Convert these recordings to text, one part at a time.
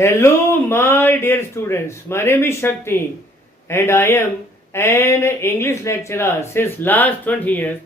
Hello, my dear students. My name is Shakti, and I am an English lecturer since last 20 years.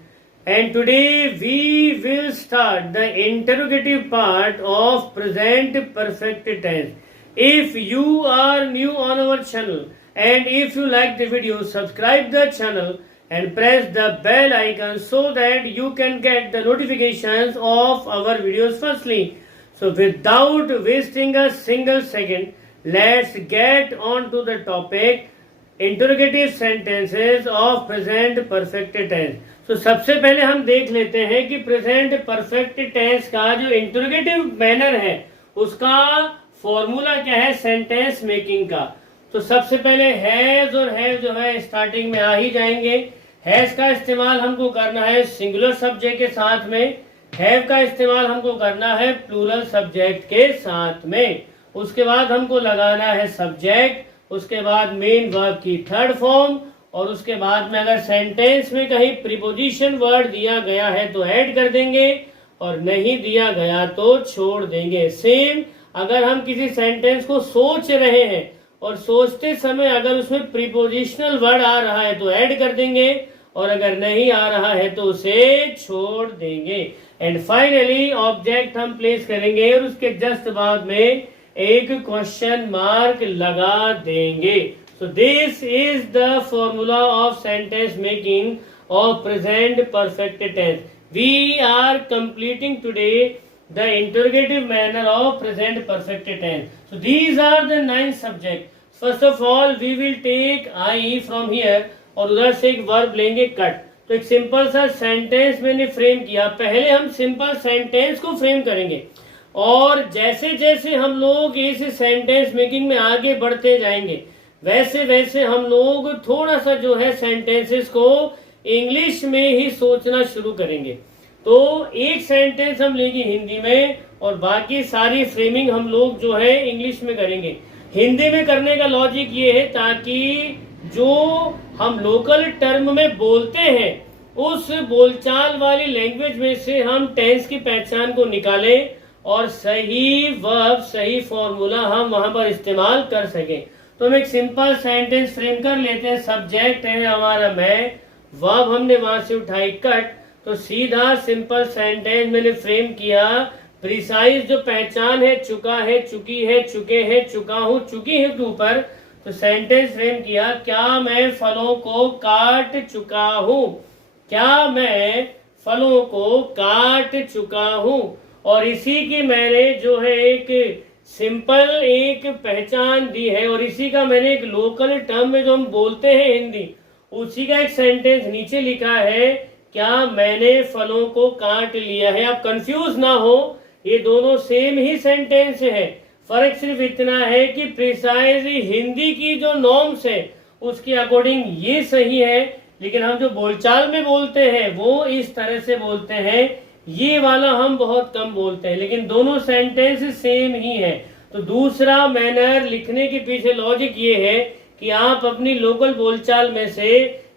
And today we will start the interrogative part of present perfect tense. If you are new on our channel and if you like the video, subscribe the channel and press the bell icon so that you can get the notifications of our videos firstly. So without wasting a single second, let's get on to the topic interrogative sentences of present perfect tense. So सबसे पहले हम देख लेते हैं कि present perfect tense का जो interrogative manner है उसका फॉर्मूला क्या है सेंटेंस मेकिंग का। तो सबसे पहले हैज और हैव जो है स्टार्टिंग में आ ही जाएंगे। हैज का इस्तेमाल हमको करना है सिंगुलर सब्जेक्ट के साथ में, हैव का इस्तेमाल हमको करना है प्लूरल सब्जेक्ट के साथ में। उसके बाद हमको लगाना है सब्जेक्ट, उसके बाद मेन वर्ब की थर्ड फॉर्म, और उसके बाद में अगर सेंटेंस में कहीं प्रीपोजिशन वर्ड दिया गया है तो ऐड कर देंगे और नहीं दिया गया तो छोड़ देंगे। सेम अगर हम किसी सेंटेंस को सोच रहे हैं और सोचते समय अगर उसमें प्रीपोजिशनल वर्ड आ रहा है तो ऐड कर देंगे और अगर नहीं आ रहा है तो उसे छोड़ देंगे। एंड फाइनली ऑब्जेक्ट हम प्लेस करेंगे और उसके जस्ट बाद में एक क्वेश्चन मार्क लगा देंगे। So this is the formula of sentence making of present perfect tense. We are completing today the interrogative manner of present perfect tense. So these are the 9 subjects. First of all we will take I from here और उधर से एक verb लेंगे cut. तो एक simple सा sentence मैंने frame किया। पहले हम सिंपल सेंटेंस को फ्रेम करेंगे और जैसे जैसे हम लोग इस सेंटेंस मेकिंग में आगे बढ़ते जाएंगे वैसे वैसे हम लोग थोड़ा सा जो है सेंटेंसेस को इंग्लिश में ही सोचना शुरू करेंगे। तो एक सेंटेंस हम लेंगे हिंदी में और बाकी सारी फ्रेमिंग हम लोग जो है इंग्लिश में करेंगे। हिंदी में करने का लॉजिक ये है ताकि जो हम लोकल टर्म में बोलते हैं उस बोलचाल वाली लैंग्वेज में से हम टेंस की पहचान को निकालें और सही वर्ब सही फॉर्मूला हम वहां पर इस्तेमाल कर सकें। तो हम एक सिंपल सेंटेंस फ्रेम कर लेते हैं। सब्जेक्ट है हमारा मैं, वर्ब हमने वहां से उठाई कट, तो सीधा सिंपल सेंटेंस मैंने फ्रेम किया। प्रिसाइज जो पहचान है चुका है, चुकी है, चुके हैं, चुका हूं, चुकी है के ऊपर तो सेंटेंस फ्रेम किया क्या मैं फलों को काट चुका हूं, क्या मैं फलों को काट चुका हूं। और इसी की मैंने जो है एक सिंपल एक पहचान दी है और इसी का मैंने एक लोकल टर्म में जो हम बोलते हैं हिंदी उसी का एक सेंटेंस नीचे लिखा है क्या मैंने फलों को काट लिया है। आप कंफ्यूज ना हो, ये दोनों सेम ही सेंटेंस है। फर्क सिर्फ इतना है कि प्रिसाइज हिंदी की जो नॉर्म्स है उसके अकॉर्डिंग ये सही है, लेकिन हम जो बोलचाल में बोलते हैं वो इस तरह से बोलते हैं, ये वाला हम बहुत कम बोलते हैं, लेकिन दोनों सेंटेंस सेम ही है। तो दूसरा मैनर लिखने के पीछे लॉजिक ये है कि आप अपनी लोकल बोलचाल में से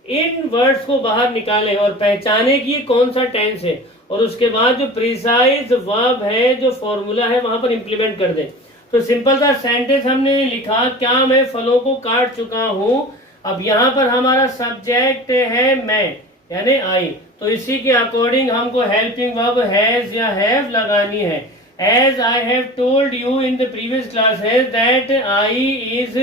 इन वर्ड्स को बाहर निकालें और पहचाने कि ये कौन सा टेंस है और उसके बाद जो प्रिसाइज वर्ब है जो फॉर्मूला है वहां पर इंप्लीमेंट कर दें। तो सिंपल सा सेंटेंस हमने लिखा क्या मैं फलों को काट चुका हूं। अब यहाँ पर हमारा सब्जेक्ट है मैं यानी आई, तो इसी के अकॉर्डिंग हमको हेल्पिंग वर्ब हैज या हैव लगानी है। As I have told you in the previous classes that I is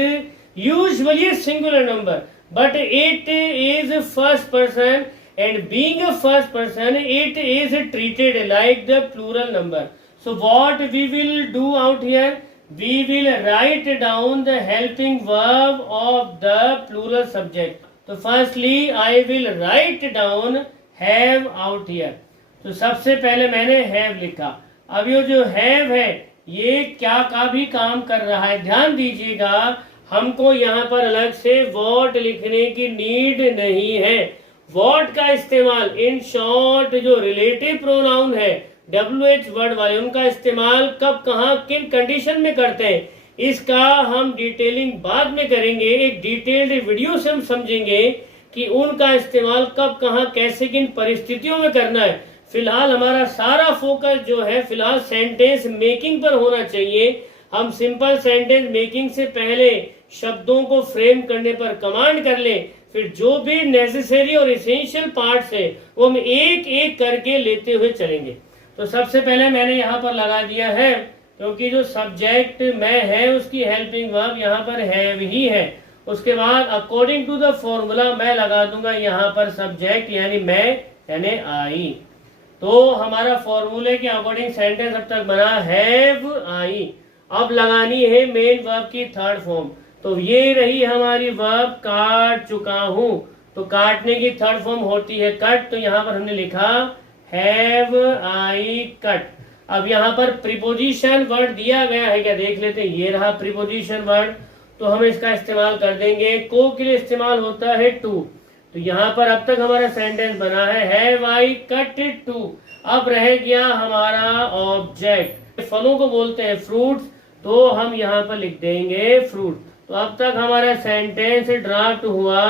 usually singular number but it is first person and being a first person it is treated like the plural number. So what we will do out here, we will write down the helping verb of the plural subject. तो firstly I will write down have out here. तो सबसे पहले मैंने have लिखा। अब ये जो have है ये क्या का भी काम कर रहा है, ध्यान दीजिएगा। हमको यहाँ पर अलग से what लिखने की नीड नहीं है। what का इस्तेमाल इन शॉर्ट जो रिलेटिव प्रोनाउन है WH वर्ड वाले उनका इस्तेमाल कब कहाँ किन कंडीशन में करते हैं इसका हम डिटेलिंग बाद में करेंगे। एक डिटेल्ड वीडियो से हम समझेंगे कि उनका इस्तेमाल कब कहाँ कैसे किन परिस्थितियों में करना है। फिलहाल हमारा सारा फोकस जो है फिलहाल सेंटेंस मेकिंग पर होना चाहिए। हम सिंपल सेंटेंस मेकिंग से पहले शब्दों को फ्रेम करने पर कमांड कर ले, फिर जो भी नेसेसरी और इसेंशियल पार्ट्स है वो हम एक एक करके लेते हुए चलेंगे। तो सबसे पहले मैंने यहाँ पर लगा दिया है, क्योंकि जो सब्जेक्ट मैं है उसकी हेल्पिंग वर्ब यहाँ पर हैव ही है। उसके बाद अकॉर्डिंग टू द फॉर्मूला मैं लगा दूंगा यहाँ पर सब्जेक्ट यानी मैं यानी आई। तो हमारा फॉर्मूले के अकॉर्डिंग सेंटेंस अब तक बना हैव आई। अब लगानी है मेन वर्ब की थर्ड फॉर्म। तो ये रही हमारी वर्ब काट चुका हूं। तो काटने की थर्ड फॉर्म होती है कट। तो यहाँ पर हमने लिखा हैव आई कट। अब यहाँ पर प्रीपोजिशन वर्ड दिया गया है क्या, देख लेते हैं। ये रहा प्रीपोजिशन वर्ड, तो हम इसका इस्तेमाल कर देंगे। को के लिए इस्तेमाल होता है टू। तो यहाँ पर अब तक हमारा सेंटेंस बना है हैव आई कट टू। अब रह गया हमारा ऑब्जेक्ट। फलों को बोलते हैं फ्रूट्स, तो हम यहाँ पर लिख देंगे फ्रूट। तो अब तक हमारा सेंटेंस ड्राफ्ट हुआ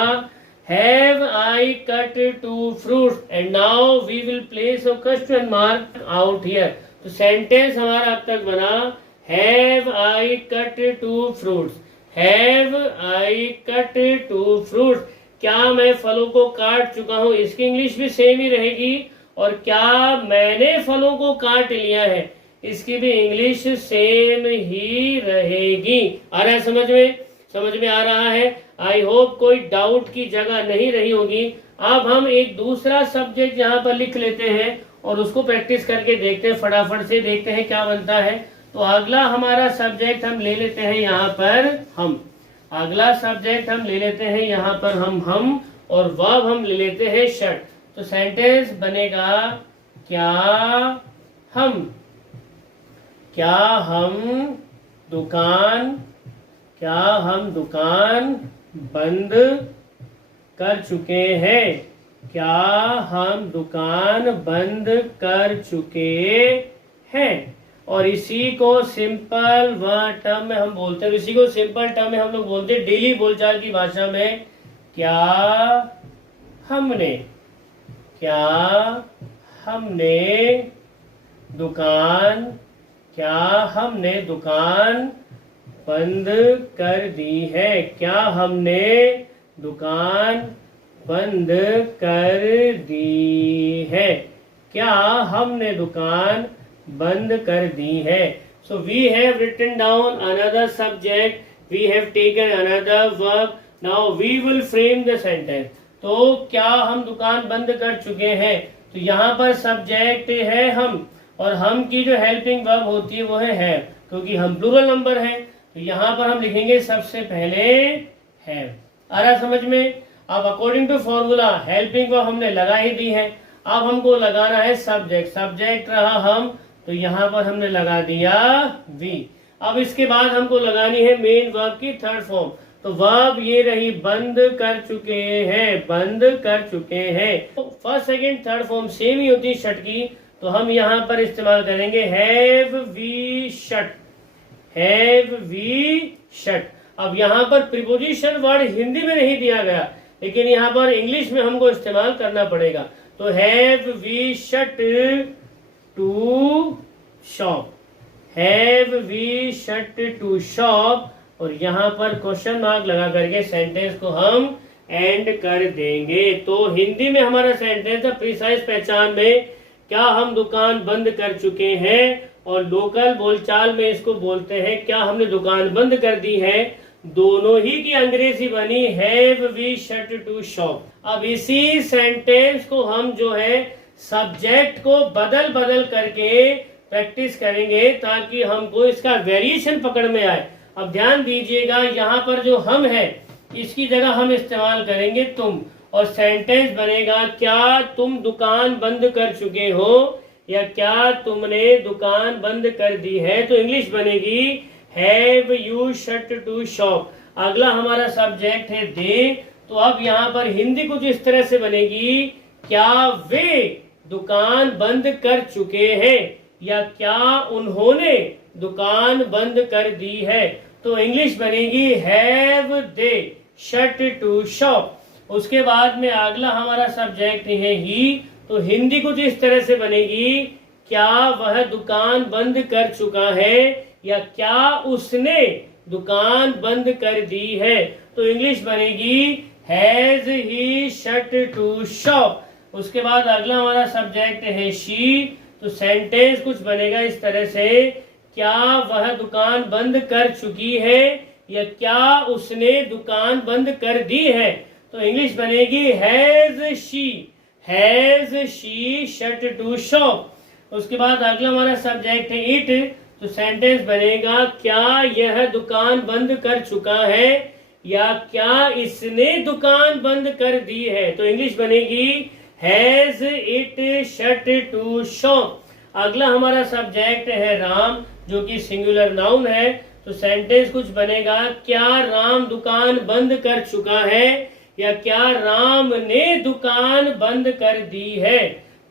have I cut two fruits and now we will place a question mark out here. तो सेंटेंस हमारा अब तक बना have I cut two fruits, have I cut two fruits. क्या मैं फलों को काट चुका हूं, इसकी इंग्लिश भी सेम ही रहेगी। और क्या मैंने फलों को काट लिया है, इसकी भी इंग्लिश सेम ही रहेगी। आ रहा है समझ में? समझ में आ रहा है। आई होप कोई डाउट की जगह नहीं रही होगी। अब हम एक दूसरा सब्जेक्ट यहाँ पर लिख लेते हैं और उसको प्रैक्टिस करके देखते हैं, फटाफट से देखते हैं क्या बनता है। तो अगला हमारा सब्जेक्ट हम ले लेते हैं यहाँ पर हम। अगला सब्जेक्ट हम ले लेते हैं यहाँ पर हम और वर्ब हम ले लेते हैं शट। तो सेंटेंस बनेगा क्या हम दुकान बंद कर चुके हैं। क्या हम दुकान बंद कर चुके हैं। और इसी को सिंपल वर्ड टर्म में हम बोलते हैं, इसी को सिंपल टर्म में हम लोग बोलते हैं डेली बोलचाल की भाषा में। क्या हमने दुकान बंद कर दी है। क्या हमने दुकान बंद कर दी है। क्या हमने दुकान बंद कर दी है। So we have written down another subject, we have taken another verb, now we will frame the sentence. तो क्या हम दुकान बंद कर चुके हैं। तो यहाँ पर सब्जेक्ट है हम, और हम की जो हेल्पिंग वर्ब होती है वो है, क्योंकि हम प्लूरल नंबर है। तो यहाँ पर हम लिखेंगे सबसे पहले है। आ रहा समझ में? अब according to formula helping verb हमने लगा ही दी है। अब हमको लगाना है सब्जेक्ट। सब्जेक्ट रहा हम, तो यहाँ पर हमने लगा दिया वी। अब इसके बाद हमको लगानी है मेन वर्ब की थर्ड फॉर्म। तो वर्ब ये रही बंद कर चुके हैं। तो first second third form same ही होती है शट की। तो हम यहाँ पर इस्तेमाल करेंगे हैव वी शट। अब यहाँ पर प्रीपोजिशन वर्ड हिंदी में नहीं दिया गया, लेकिन यहाँ पर इंग्लिश में हमको इस्तेमाल करना पड़ेगा। तो have we shut to shop, have we shut to shop. और यहाँ पर क्वेश्चन मार्क लगा करके सेंटेंस को हम एंड कर देंगे। तो हिंदी में हमारा सेंटेंस है प्रिसाइज पहचान में क्या हम दुकान बंद कर चुके हैं, और लोकल बोलचाल में इसको बोलते हैं क्या हमने दुकान बंद कर दी है। दोनों ही की अंग्रेजी बनी have we shut to shop. अब इसी सेंटेंस को हम जो है सब्जेक्ट को बदल बदल करके प्रैक्टिस करेंगे, ताकि हमको इसका वेरिएशन पकड़ में आए। अब ध्यान दीजिएगा, यहाँ पर जो हम है इसकी जगह हम इस्तेमाल करेंगे तुम, और सेंटेंस बनेगा क्या तुम दुकान बंद कर चुके हो, या क्या तुमने दुकान बंद कर दी है। तो इंग्लिश बनेगी have you shut to shop. अगला हमारा सब्जेक्ट है दे। तो अब यहाँ पर हिंदी कुछ इस तरह से बनेगी क्या वे दुकान बंद कर चुके हैं, या क्या उन्होंने दुकान बंद कर दी है। तो इंग्लिश बनेगी have they shut to shop. उसके बाद में अगला हमारा सब्जेक्ट है ही। तो हिंदी कुछ इस तरह से बनेगी क्या वह दुकान बंद कर चुका है, या क्या उसने दुकान बंद कर दी है। तो इंग्लिश बनेगी has he shut to shop. उसके बाद अगला हमारा सब्जेक्ट है शी। तो सेंटेंस कुछ बनेगा इस तरह से, क्या वह दुकान बंद कर चुकी है या क्या उसने दुकान बंद कर दी है। तो इंग्लिश बनेगी has she shut to shop. उसके बाद अगला हमारा सब्जेक्ट है इट। तो सेंटेंस बनेगा क्या यह दुकान बंद कर चुका है या क्या इसने दुकान बंद कर दी है। तो इंग्लिश बनेगी has it shut to shop. अगला हमारा सब्जेक्ट है राम, जो कि सिंगुलर नाउन है। तो सेंटेंस कुछ बनेगा, क्या राम दुकान बंद कर चुका है या क्या राम ने दुकान बंद कर दी है।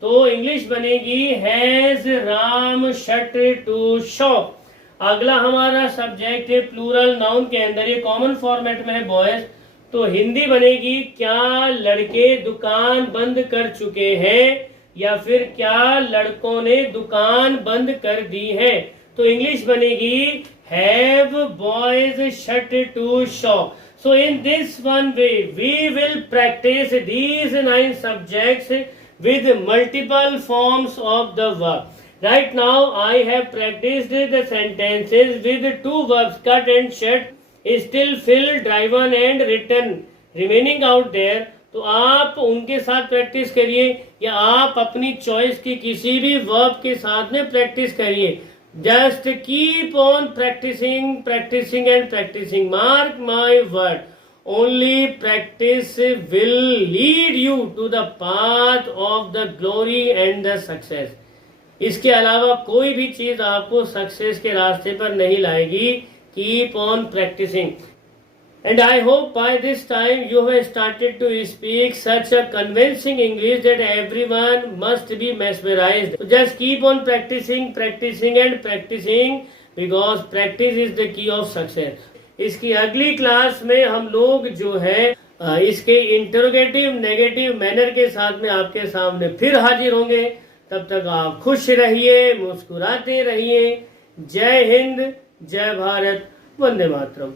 तो इंग्लिश बनेगी has Ram shut to shop. अगला हमारा सब्जेक्ट है प्लूरल नाउन के अंदर, ये कॉमन फॉर्मेट में है बॉयज। तो हिंदी बनेगी क्या लड़के दुकान बंद कर चुके हैं या फिर क्या लड़कों ने दुकान बंद कर दी है। तो इंग्लिश बनेगी have boys shut to shop. So in this one way we will practice these 9 subjects with multiple forms of the verb. Right now I have practiced the sentences with 2 verbs, cut and shut, still, fill, driven and written remaining out there. तो आप उनके साथ practice करिए या आप अपनी choice की किसी भी वर्ब के साथ में प्रैक्टिस करिए। Just keep on practicing and practicing. Mark my word. Only practice will lead you to the path of the glory and the success. इसके अलावा कोई भी चीज आपको सक्सेस के रास्ते पर नहीं लाएगी। Keep on practicing. And I hope by this time you have started to speak such a convincing English that everyone must be mesmerized. So just keep on practicing and practicing because practice is the key of success. इसकी अगली class में हम लोग जो है इसके interrogative negative manner के साथ में आपके सामने फिर हाजिर होंगे। तब तक आप खुश रहिए, मुस्कुराते रहिए। जय हिंद, जय भारत, वंदे मातरम।